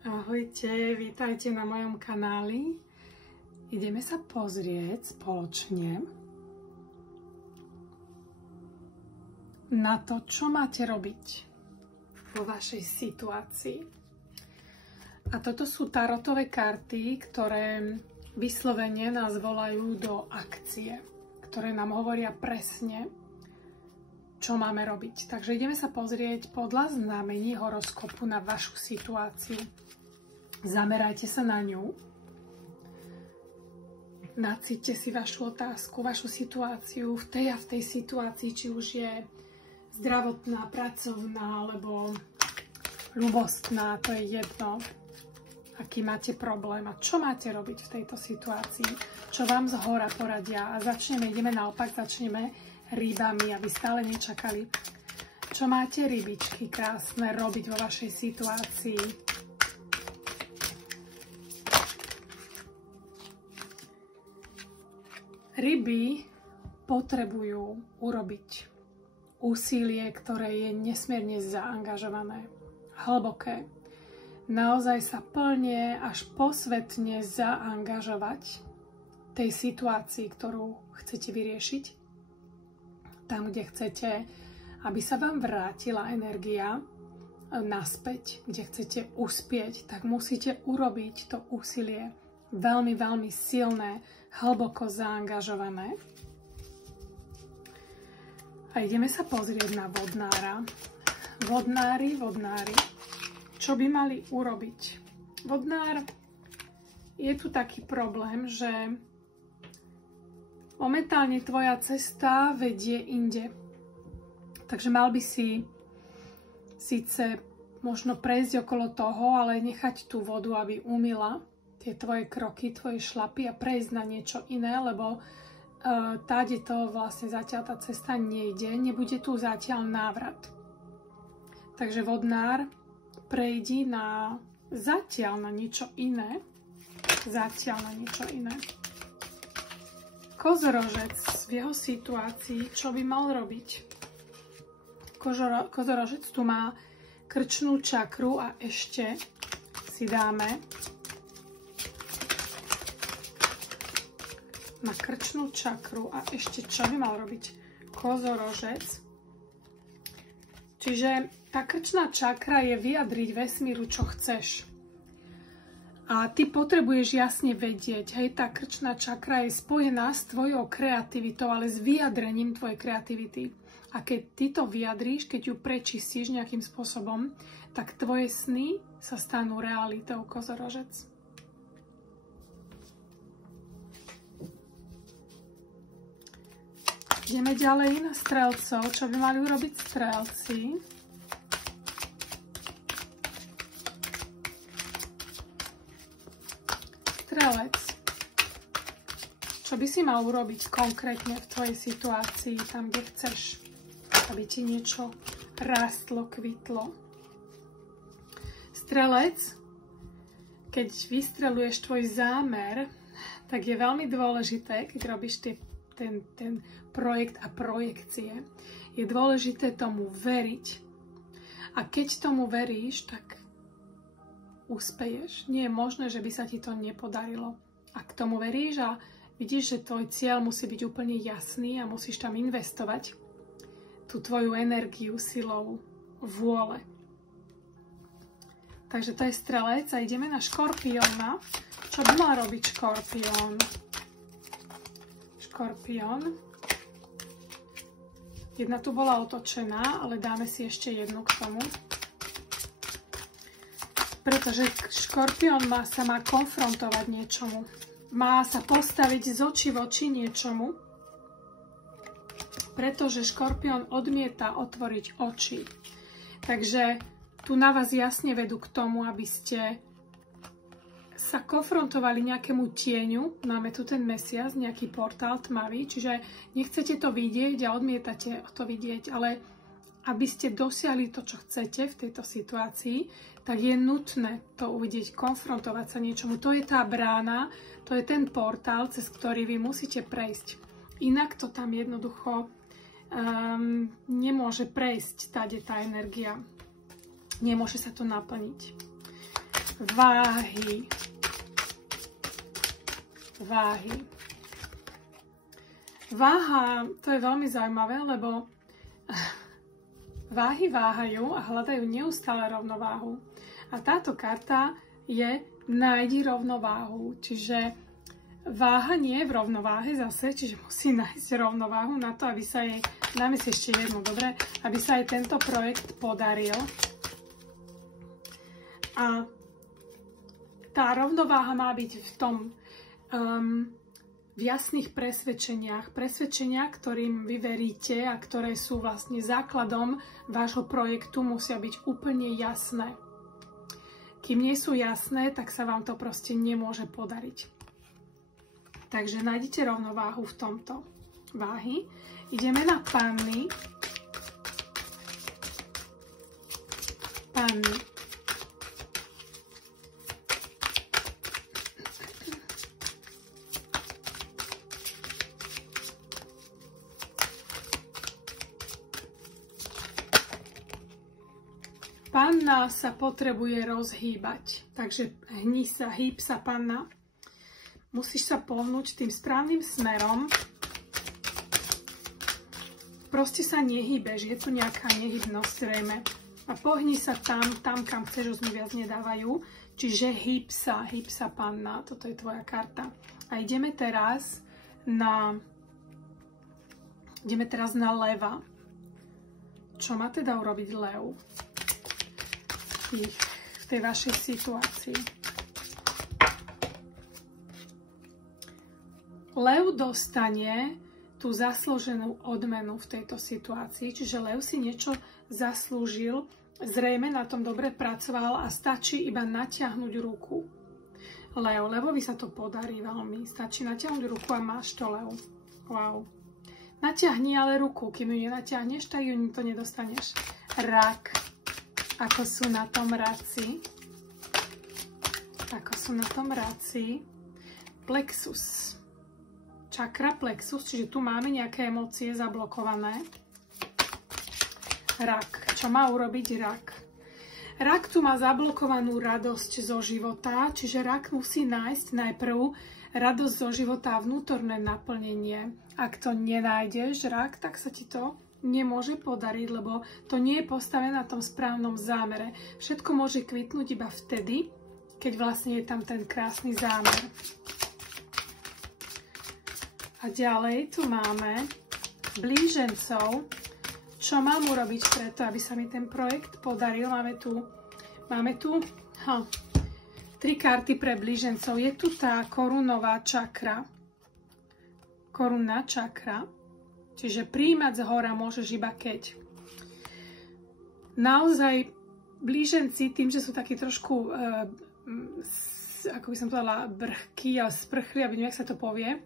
Ahojte, vítajte na mojom kanáli. Ideme sa pozrieť spoločne na to, čo máte robiť vo vašej situácii. A toto sú tarotové karty, ktoré vyslovene nás volajú do akcie, ktoré nám hovoria presne, čo máme robiť. Takže ideme sa pozrieť podľa znamení horoskopu na vašu situáciu. Zamerajte sa na ňu. Nacíťte si vašu otázku, vašu situáciu v tej a v tej situácii, či už je zdravotná, pracovná alebo ľubostná, to je jedno, aký máte problém a čo máte robiť v tejto situácii, čo vám zhora poradia. A ideme naopak, začneme rybami, aby stále nečakali. Čo máte, rybičky, krásne robiť vo vašej situácii? Ryby potrebujú urobiť úsilie, ktoré je nesmierne zaangažované, hlboké. Naozaj sa plne až posvetne zaangažovať tej situácii, ktorú chcete vyriešiť. Tam, kde chcete, aby sa vám vrátila energia naspäť, kde chcete uspieť, tak musíte urobiť to úsilie veľmi, veľmi silné, hlboko zaangažované. A ideme sa pozrieť na vodnára. Vodnári, čo by mali urobiť? Vodnár, je tu taký problém, že momentálne tvoja cesta vedie inde. Takže mal by si síce možno prejsť okolo toho, ale nechať tú vodu, aby umyla tie tvoje kroky, tvoje šlapy a prejsť na niečo iné, lebo táde to vlastne zatiaľ tá cesta nejde, nebude tu zatiaľ návrat. Takže vodnár, prejdi zatiaľ na niečo iné. Kozorožec v jeho situácii, čo by mal robiť? Kozorožec tu má krčnú čakru a ešte si dáme na krčnú čakru a ešte čo by mal robiť kozorožec. Čiže tá krčná čakra je vyjadriť vesmíru, čo chceš. A ty potrebuješ jasne vedieť, hej, tá krčná čakra je spojená s tvojou kreativitou, ale s vyjadrením tvojej kreativity. A keď ty to vyjadríš, keď ju prečistíš nejakým spôsobom, tak tvoje sny sa stanú realitou, kozorožec. Ideme ďalej na strelcov. Čo by mali urobiť strelci? Strelec. Čo by si mal urobiť konkrétne v tvojej situácii, tam, kde chceš, aby ti niečo rástlo, kvitlo? Strelec, keď vystreluješ tvoj zámer, tak je veľmi dôležité, keď robíš ten projekt a projekcie, je dôležité tomu veriť. A keď tomu veríš, tak uspeješ. Nie je možné, že by sa ti to nepodarilo. Ak tomu veríš a vidíš, že tvoj cieľ musí byť úplne jasný a musíš tam investovať tú tvoju energiu, silou, vôle. Takže to je strelec a ideme na škorpióna. Čo by mal robiť škorpión? Škorpión. Jedna tu bola otočená, ale dáme si ešte jednu k tomu. Pretože škorpión sa má konfrontovať niečomu. Má sa postaviť z očí v oči niečomu. Pretože škorpión odmieta otvoriť oči. Takže tu na vás jasne vedú k tomu, aby ste sa konfrontovali nejakému tieňu. Máme tu ten mesiac, nejaký portál tmavý, čiže nechcete to vidieť a odmietate to vidieť, ale aby ste dosiahli to, čo chcete v tejto situácii, tak je nutné to uvidieť, konfrontovať sa niečomu. To je tá brána, to je ten portál, cez ktorý vy musíte prejsť. Inak to tam jednoducho nemôže prejsť, táde tá energia. Nemôže sa to naplniť. váhy. Váhy. Váha, to je veľmi zaujímavé, lebo váhy váhajú a hľadajú neustále rovnováhu. A táto karta je nájdi rovnováhu, čiže váha nie je v rovnováhe zase, čiže musí nájsť rovnováhu na to, aby sa jej, dáme si ešte jednu, dobre, aby sa jej tento projekt podaril. A tá rovnováha má byť v tom, v jasných presvedčeniach, ktorým vy veríte a ktoré sú vlastne základom vášho projektu, musia byť úplne jasné. Kým nie sú jasné, tak sa vám to proste nemôže podariť. Takže nájdete rovnováhu v tomto. Váhy. Ideme na panny. Panny. Panna sa potrebuje rozhýbať, takže hýb sa panna. Musíš sa pohnúť tým správnym smerom. Proste sa nehýbeš, je tu nejaká nehybnosť zrejme. A pohni sa tam, kam chceš, už mi viac nedávajú. Čiže hýb sa panna, toto je tvoja karta. A ideme teraz na leva. Čo má teda urobiť lev v tej vašej situácii? Lev dostane tú zaslúženú odmenu v tejto situácii, čiže lev si niečo zaslúžil, zrejme na tom dobre pracoval a stačí iba natiahnuť ruku. Levovi sa to podarí veľmi, stačí natiahnuť ruku a máš to, lev. Wow. Natiahni ale ruku, kým ju nenatiahneš, tak ju to nedostaneš. Rak. Ako sú na tom raci? Ako sú na tom raci? Plexus. Čakra plexus, čiže tu máme nejaké emócie zablokované. Rak. Čo má urobiť rak? Rak tu má zablokovanú radosť zo života, čiže rak musí nájsť najprv radosť zo života a vnútorné naplnenie. Ak to nenájdeš, rak, tak sa ti to nemôže podariť, lebo to nie je postavené na tom správnom zámere. Všetko môže kvitnúť iba vtedy, keď vlastne je tam ten krásny zámer. A ďalej tu máme blížencov. Čo mám urobiť preto, aby sa mi ten projekt podaril? Máme tu 3 karty pre blížencov. Je tu tá korunová čakra. Korunná čakra. Čiže prijímať z hora môžeš iba keď. Naozaj blíženci, tým, že sú takí trošku, ako by som povedala, brhkí a sprchli, aby neviem, jak sa to povie,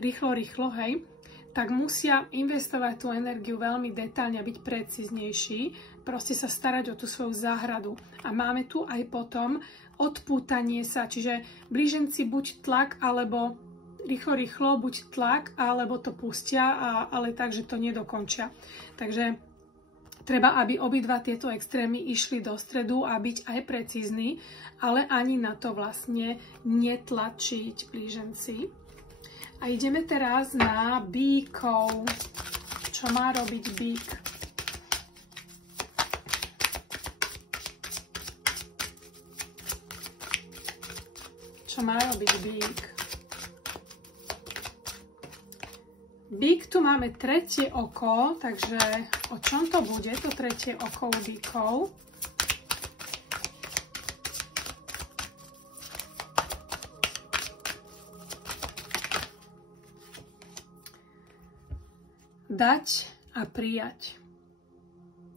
rýchlo, hej, tak musia investovať tú energiu veľmi detailne a byť preciznejší, proste sa starať o tú svoju záhradu. A máme tu aj potom odpútanie sa, čiže blíženci buď tlak, alebo rýchlo, buď tlak, alebo to pustia, ale tak, že to nedokončia. Takže treba, aby obidva tieto extrémy išli do stredu a byť aj precízny, ale ani na to vlastne netlačiť blíženci. A ideme teraz na bíkov. Čo má robiť bík? Čo má robiť bík? Bík, tu máme tretie oko, takže o čom to bude, to tretie oko u bíkov? Dať a prijať.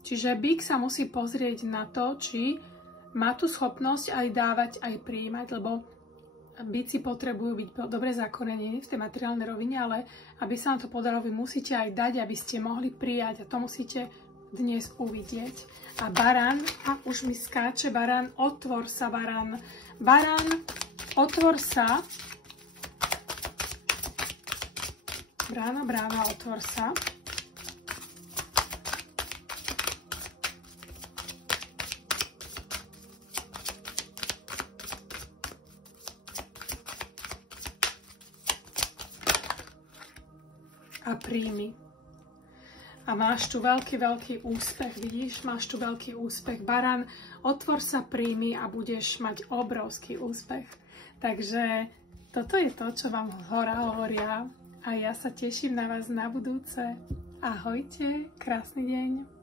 Čiže bík sa musí pozrieť na to, či má tu schopnosť aj dávať, aj prijímať, lebo bíci potrebujú byť dobre zakorenení v tej materiálnej rovine, ale aby sa vám to podarilo, vy musíte aj dať, aby ste mohli prijať. A to musíte dnes uvidieť. A barán, už mi skáče barán, otvor sa barán. Barán, otvor sa. Brána, otvor sa. a príjmi. A máš tu veľký úspech, vidíš? Máš tu veľký úspech. Baran, otvor sa, príjmi a budeš mať obrovský úspech. Takže toto je to, čo vám hora hovoria. A ja sa teším na vás na budúce. Ahojte, krásny deň.